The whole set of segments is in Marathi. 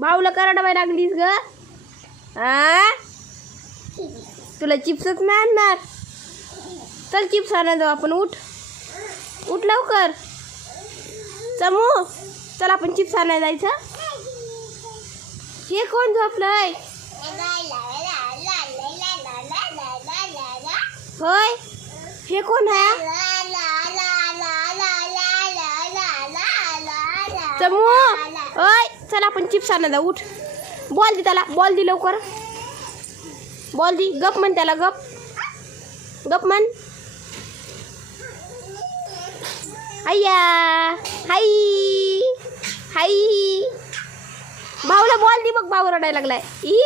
भाऊला कराडाबाई लागलीस ग? आ? तुला चिप्सच नाही आणणार? चल चिप्स आणा जाऊ आपण उठ. उठ लवकर. चमू चल आपण चिप्स आणायला जायचं. हे कोण झोपलंय? होय? हे कोण आहे? चमू होय? चल आपण चिप्स आणा जाऊ उठ. बॉल दे त्याला बॉल दे लवकर. बॉल दे गप म्हण त्याला गप. गप म्हण. अय्या हाई हाई भाऊला बॉल दे बघ भाऊ रडायला लागलाय. ई.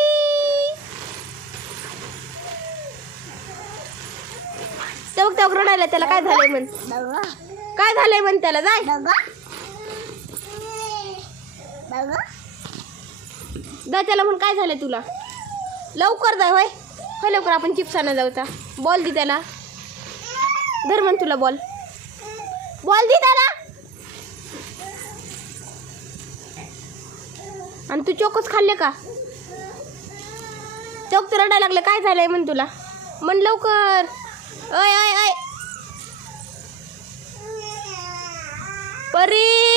ते बघ त्या रडायला त्याला काय झालंय म्हण. काय झालंय म्हण त्याला जाय. जा त्याला म्हणून काय झालं तुला? लवकर जाय होय. होय लवकर आपण चिप्स जाऊचा बॉल दे त्याला. धर म्हण तुला बॉल. बॉल दे त्याला. आणि तू चोकच खाल्ले का? चोक तर रडायला लागलं. काय झालंय म्हण तुला? म्हण लवकर. अय अय अय परी!